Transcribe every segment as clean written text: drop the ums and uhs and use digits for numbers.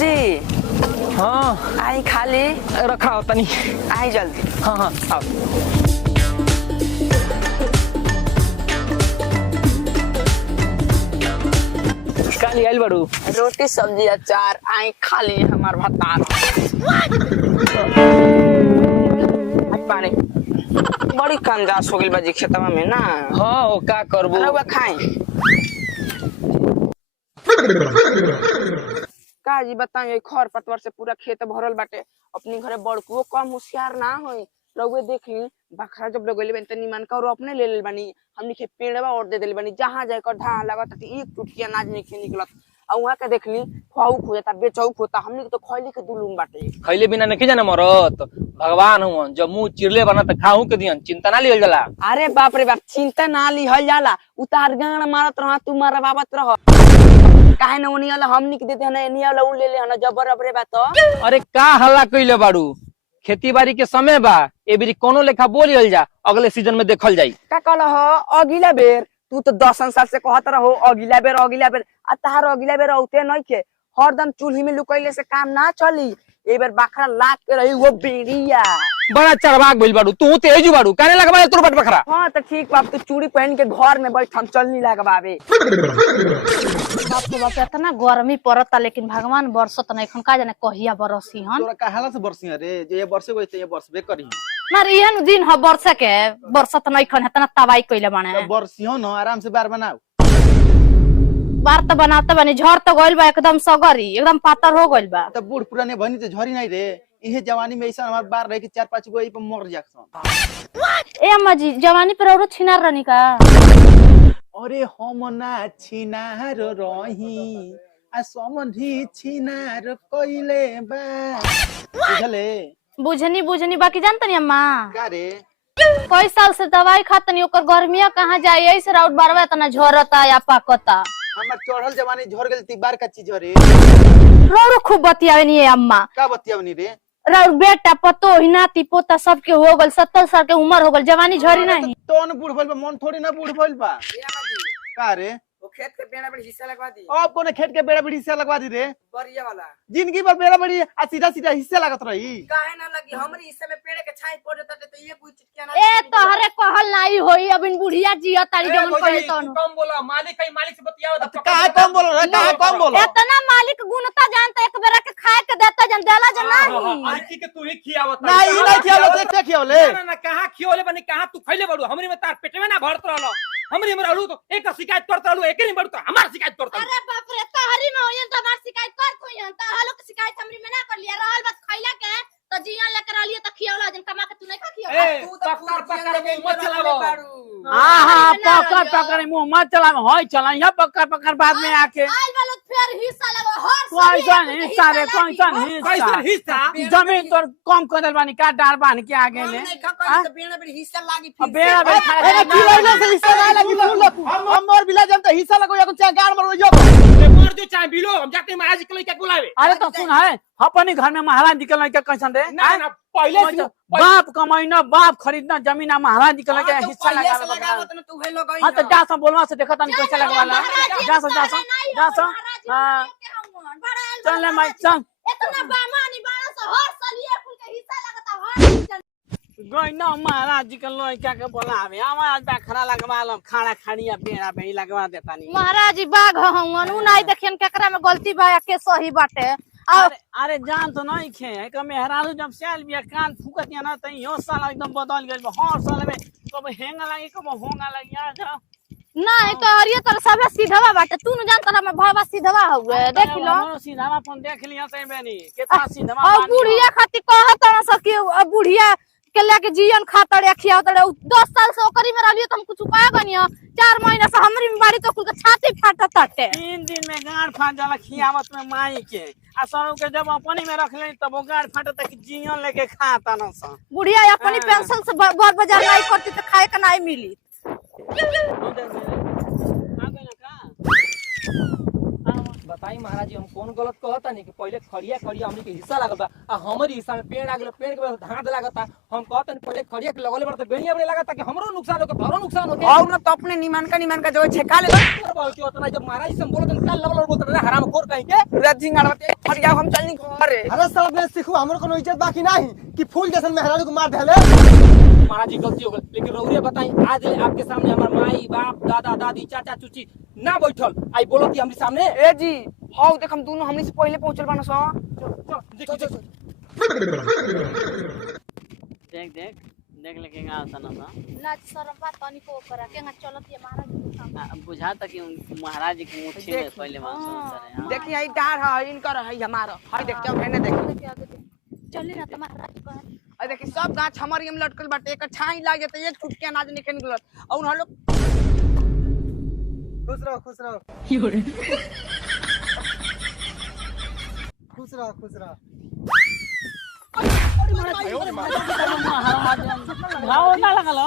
जी हाँ आई खाली रखा हो तनी। आई जल्दी। हाँ हाँ आओ। काली आइल बड़ू। रोटी सब्जी अचार आई खाली हमार भतार। पानी बड़ी कंजास हो गई बाजी खेतवा में ना। हाँ हो का करबो। रउआ खाई का जी बताइए खर पतवर से पूरा खेत भरल बाटे। अपनी घरे बड़कुओ कम होशियार ना होई। रउए देख ली बखरा जब लगेले बनी त निमन का और अपने ले ले बनी हमनी के पेड़वा और दे देले बनी जहां जाए कर ढा लागत त एक टुटकी अनाज नहीं निकलत। आ वहां के देख ली खाऊ खो जाता बेचऊ खोता हमनी के तो खइली के दुलुम बाटे। खैले बिना नहीं जाने मरत भगवान हुआ जब मुंह चिरले बना त खाहू के दियन चिंता ना लियल जाला। अरे बाप रे बाप चिंता ना लिहल जाला उतार गान मारत रह तू मारा बाबत रह काहे न ओनी वाला हमनी के देते हना एनी वाला उ ले ले हना जबर अबरे बात। अरे का हल्ला कइले बाड़ू खेती बाड़ी के समय बा ए बेरी कोनो लेखा बोलियल जा अगले सीजन में देखल जाई। का कहल ह अगिला बेर तू तो 10 साल से कहत रहो अगिला बेर आ तार अगिला बेर औते नहीं के हरदम चूल्ही में लुकैले से काम ना चली। ए बेर बकरा लाग के रही वो बेड़िया बड़ा चरवाक भइल बाड़ू तू तेजू बाड़ू काने लगबा तोर बट बखरा। हां तो ठीक बाप तू चूड़ी पहन के घर में बैठ हम चलनी लगबावे। बाप रे बाप इतना गर्मी पड़ता लेकिन भगवान बरसत नहीं खन का जाने कहिया बरसी हन। तोरा काहेला से बरसी रे जे ये बरसे को ये बरसबे करी मार इहन दिन ह बरसे के बरसत नहीं खन इतना तबाही कइले बाने। बरसी हो न आराम से बार बनाओ। बार त बनाते बानी झड़ तो गइल बा एकदम सगरी एकदम पातर हो गइल बा। तब बूढ़ पुराने भनी तो झरी नहीं रे इहे जवानी में ऐसा हमार बार रहे कि 4-5 गो पे मर जाक्सन। ए अम्मा जी जवानी पर औरो छिनार रहनी का। अरे हम ना छिनार रही आ समधी छिनार कइले बा बुझले। बुझनी बाकी जानतनी अम्मा का रे कई साल से दवाई खातनी ओकर गर्मिया कहाँ जाए ऐसे राउट बारवा तना झरता या पाकता। हमर चढ़ल जवानी झर गेल ती बार का चीज रे। रोरो खूब बतियावनी है अम्मा। का बतियावनी रे राउट बेटा पतो हिनाती पोता सबके हो गल 70 साल के उम्र हो गल जवानी झरी नहीं। तो न बूढ़ भइल बा मन थोड़ी ना बूढ़ भइल बा। का रे वो खेत के बेड़ा बड़ी हिस्सा लगवा दी। अब कोने खेत के बेड़ा बड़ी हिस्सा लगवा दी रे बरिया वाला जिंदगी भर बेड़ा बड़ी आ सीधा सीधा हिस्सा लागत रही। काहे ना लगी हमरी हिस्से में पेड़ के छाई पड़ जाता तो ये कोई चिटकिया ना। ए तोहरे कहल नहीं होई अबिन बुढ़िया जिया तारी जमन कहे तो कम बोला मालिक है मालिक से बतियाओ काहे कम बोलो रे काहे कम बोलो। इतना मालिक गुणता जानता एक बेरा के खाए के देता जन देला जन नहीं। मालिक के तू ही खियावत नहीं नहीं खियालो देख खियाले ना ना कहां खियोले बनी कहां तू खइले बड़ू हमरी में तार पेट में ना भरत रहलो हमरी में रहलू तो एक शिकायत करत रहलू एक नहीं बड़ू तो हमार शिकायत करत। अरे बाप रे तहरी में होयन त हमार शिकायत कर कोयन त हालो के शिकायत हमरी में ना कर लिया रहल बस खइला के तो जिया लेकर आलिए त खियावला जन कमा के तू नहीं खा खियावला। ए पकड़ मुंह मत चलावो। हां पकड़ मुंह मत चलाओ होय चला यहां पकड़ बाद में आके आइल वाला फिर हिस्सा लगो हर कौन हिस्सा रे कौन हिस्सा जमीन तोर कम कर बानी का डार बांध के आगे ले बेड़ा बड़ी हिस्सा लागी फिर बेड़ा अरे खिलाइले से हिस्सा ना लगी हम मोर बिला जम त हिस्सा लगो या चाहे गाड़ मरो यो मर जो चाहे बिलो हम जाके महाराज के लइका बुलावे। अरे तो सुन है अपने घर में महाराज निकलने के कैसन दे ना ना पहले से बाप कमाइना बाप खरीदना जमीन महाराज निकलने के हिस्सा लगा हां तो जा सब बोलवा से देखा तन कैसे लगवाला जा सब हां चल ले मैं चल इतना बामानी बाड़ा से हर सालिए कुल के हिस्सा लगता हर गइना महाराज जी के लइका के बोलावे हमार बखरा लगवालो खाना खानिया बेड़ा बेही लगवा देता नहीं। महाराज जी बाघ हवन उ नहीं देखियन केकरा में गलती बा के सही बाटे। अरे जान तो नहीं खे कि मेहरारू जब सेल बिया कान फूकतिया ना त यो साल एकदम बदल गेल हर साल में कब हेंगा लागी कब होंगा लगी आ जा नहीं तो हरिये तर सब सीधवा बाटे तू न जानत हम भावा सीधवा हुए देख लो सीधावा अपन देख लिया से बेनी कितना सीधवा और बुढ़िया खाती कहत न सकी बुढ़िया के लेके जियन खातर खियावत 10 साल से ओकरी में रहलियो त हम कुछ उपाय गनियो 4 महीना से हमरी में बाड़ी तो कुल के छाती फाटत ताटे 3 दिन में गांड फाट जाला खियावत में माई के आ सरो के जब अपनी में रख ले तब वो गांड फाटत कि जियन लेके खाता न स बुढ़िया अपनी पेंशन से बर बाजार नहीं करती त खाए के नहीं मिली। बताई महाराज जी हम कौन गलत कहता नहीं कि पहले खड़िया खड़िया हमनी के हिस्सा लागल बा आ हमरी हिस्सा में पेड़ आ गेल पेड़ के बाद धांध लागता हम कहता नहीं पहले खड़िया के लगले बड़ त बेनिया बड़े लागता कि हमरो नुकसान हो के तोरो नुकसान हो के और न तो अपने निमन का जो छेका ले बहुत उतना जब महाराज से हम बोलत काल लगल बोलत रे हराम खोर कहीं के रजिंग अड़वते फटिया हम चलनी घरे। अरे साहब ने सीखू हमरो कोनो इज्जत बाकी नहीं कि फूल जैसन मेहरारू को मार देले। महाराज जी गलती हो गई लेकिन रउरे बताई आज आपके सामने हमार माई बाप दादा दादी चाचा चुची ना बैठल आई बोलती हमरे सामने ए जी हाउ देख हम दोनों हमनी से पहले पहुंचल बाना सो। देखो देख देख देख लेके का होता ना लाज शरम बात तनी को करा केंगा चलत ये महाराज के सामने। बुझा था कि महाराज जी की मुट्ठी में पहले मांस देखी आई डार है इनकर है हमारा है देख जाओ मैंने देख चली ना तुम्हारा राज कह और देखी सब गाछ हमारी हम लटकल बाटे एक छाई लागे त एक टूट के अनाज निकल निकलत और हम लोग खुश रहो खुश रहो खुश रहो खुश रहो। घाव ना लगल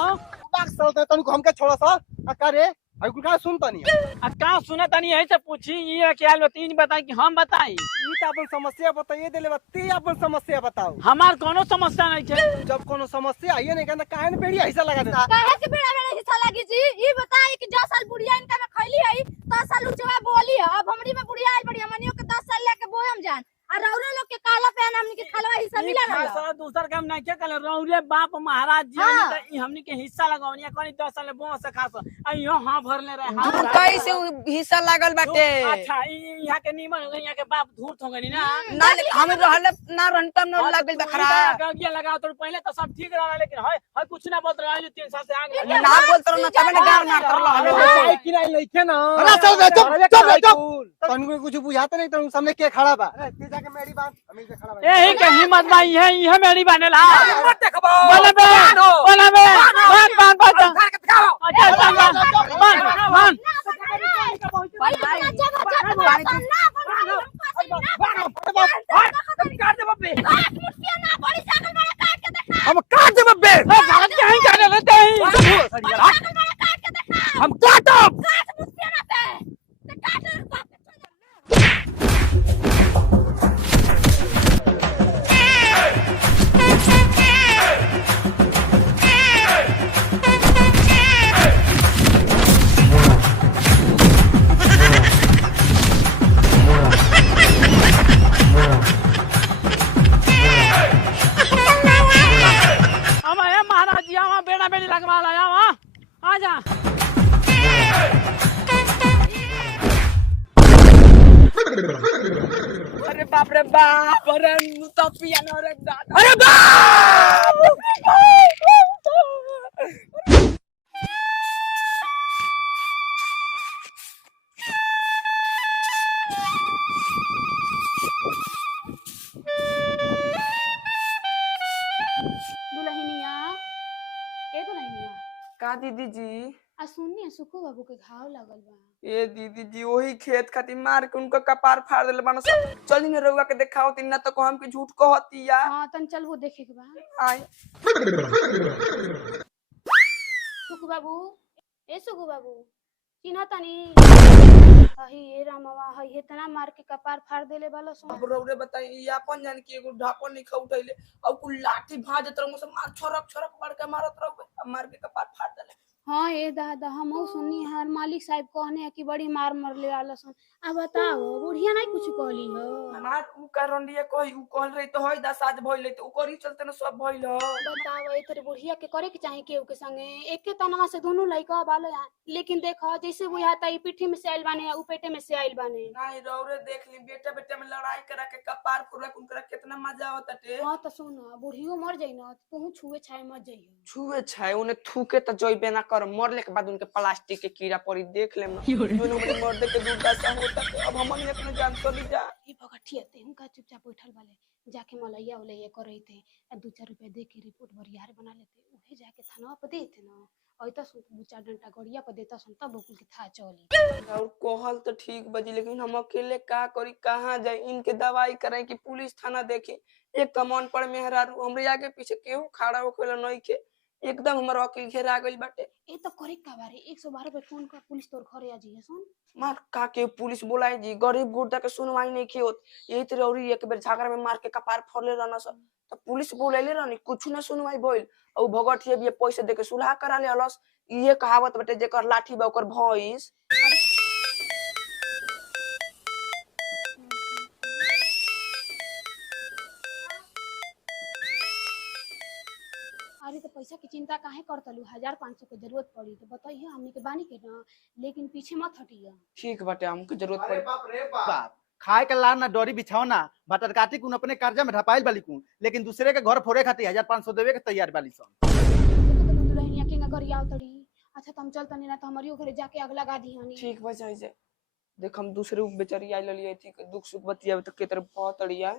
बाग चलते तनु हमके छोड़ा सा का रे आई कुल का सुन तनी आ का सुना तनी यही से पूछी ये क्या तीन बताई कि हम बताई ई त अपन समस्या बताइए देले बत्ती अपन समस्या बताओ। हमार कोनो समस्या नहीं है जब कोनो समस्या आइए नहीं कहता काहे ने बेड़ी ऐसा लगा देता काहे के बेड़ा बेड़ा हिस्सा लागी जी ई बताई कि 10 साल बुढ़िया इनका में खैली है 10 साल उचवा बोली है अब हमरी में बुढ़िया आइल बड़ी हमनियो के 10 साल लेके बोए हम जान आ रौला लोग के काला पेन हमनी के खलवा हिस्सा मिला ना दूसर काम नहीं के कल रौरे बाप महाराज जी हाँ। त हमनी के हिस्सा लगावनी कोनी 10 साल बोस से खास अइयो हां भरले रहे दूर हां कैसे हिस्सा लागल बाटे अच्छा यहाँ के नीमन हो गई यहाँ के बाप धूर्त हो गई ना ना हम रहल ना रंटम न लागल बखरा गगिया लगाओ तो पहले तो सब ठीक रहा लेकिन है कुछ ना बोल रहा है 3 साल से आगे ना बोलत रहो ना तब ने गार ना करला हलो कि नहीं लइके ना अरे चल चुप तनु कुछ बुझाते नहीं तनु सामने के खड़ा बा अरे तू जाके मेरी बात हमें से खड़ा बा यही के हिम्मत भाई है मेरी बनेला मत देखबो बोले बे मान घर के दिखाओ अच्छा मान काट दे बब्बे ना बड़ी सागल में काट के देखा हम काट दे बब्बे कहीं जाने लेते ही हम काटब काट मुझसे ना पे काट हमारे महाराज जी वहाँ बेड़ा बेड़ी लगवा लाया वहाँ आ जा अरे बाप अरे तो पियानो रे दादा अरे बाप दुल्हनिया ए दुल्हनिया का दीदी जी आ सुनिए सुखू बाबू के घाव लागल बा ए दीदी जी वही खेत खातिर मार के उनका कपार फाड़ देले बानो चली न रउआ के देखाओ तीन ना तो कहम कि झूठ कहती या हां तन चल वो देखे के बा आई सुखू बाबू ए सुखू बाबू चिन्ह तनी हई ए रामवा हई इतना मार के कपार फाड़ देले बालो सो अब रउरे बताई ई अपन जान के एगो ढापन नहीं खा उठैले अब कुल लाठी भाजत रहू से मार छोरक छोरक मार के मारत रहू अब मार के कपार फाड़ देले हाँ ए दादा हम सुनी हर मालिक साहब कहने है कि बड़ी मार मरले वाला सन अब बताओ बुढ़िया नहीं कुछ कहली हो मार उ करंडिया कही उ कहल रही तो होई दस आज भइले तो ओकरी चलते न सब भइल हो बताओ ए तेरे बुढ़िया के करे के चाहे केहू के संगे एके तनवा से दोनों लइका बालो यार लेकिन देखो जैसे बुझाता ई पीठी में से आइल बाने उ पेटे में से आइल बाने नहीं रउरे देख ली बेटा बेटा में लड़ाई करा के कपार फोड़ा उनकरा कितना मजा आवत टे हाँ तो सुन बुढ़ियो मर जाई ना तू छुए छाए मत जाइयो छुए छाए उन्हें थूके तो जइबे ना कर मरले के बाद उनके प्लास्टिक के कीड़ा पड़ी देख लेम दोनों बड़ी मर्दे के दूध दशा होता है अब हमन अपने जान तो नहीं जा ई भगठिया ते हुनका चुपचाप बैठल वाले जाके मलैया उलैया करे थे 2-4 रुपया दे के रिपोर्ट बरियार बना लेते उहे जाके थाना पे देते ना ऐता सुन 2-4 डंडा गड़िया पे देता सुन तब बकुल के था चली और कहल तो ठीक बजी लेकिन हम अकेले का करी कहाँ जाए इनके दवाई कराई कि पुलिस थाना देखी एक तो मन पर मेहरारू हमरे आगे पीछे केहू खड़ा होखेला नहीं के एकदम हमर वकील घेरा गइल बाटे। ए तो करे का बारे 112 पे फोन कर पुलिस तोर घरे आ जाइए सुन। मार का के पुलिस बुलाई जी, गरीब गुर्दा के सुनवाई नहीं की होत। यही तरह औरी एक बेर झगड़ा में मार के कपार फोड़ले रहना स तो पुलिस बुलाइले रहनी, कुछ ना सुनवाई भइल। औ भगठिया भी पैसे दे के सुलह करा ले अलस। ये कहावत बाटे जेकर लाठी बा ओकर भैंस। अरे तो पैसा की चिंता काहे करतलू 1500 के जरूरत पड़ी तो बताइए हमनी के बानी के ना, लेकिन पीछे मत हटिया। ठीक बाटे, हमके जरूरत अरे पड़ी। बाप रे बाप, खाए के लार ना डोरी बिछाओना बटर काटी कुन अपने कर्जा में ढपाइल बाली कुन, लेकिन दूसरे के घर फोड़े खातिर 1500 देवे के तैयार बाली सन। देखो तो दुल्हनिया के घर आओ तड़ी। अच्छा तुम चल तनी ना तो हमारी घरे जाके आग लगा दी हनी। ठीक बा जाई जाए। देख हम दूसरे बेचारी आई ललिए थी दुख सुख बतिया तो के तरफ बहुत अड़िया।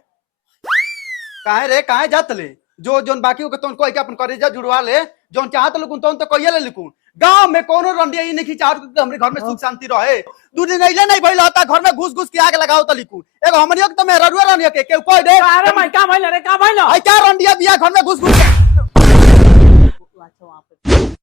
काहे रे काहे जात ले जो जोन बाकी के तोन कोई के अपन करेजा जुड़वा ले, जोन चाहत लोगन तोन तो कइले लिखून। गांव में कोनो रंडिया ई नहीं चाहत कि हमरे घर में सुख शांति रहे। दू दिन अइले नहीं भइल होता घर में घुस घुस के आग लगाओ त लिखून। एगो हमनियो के तो मेरा रुआ रनिया के केउ कोई दे अरे भाई का भइल रे का भइल? आई क्या रंडिया बिया घर में घुस घुस अच्छा वहां पे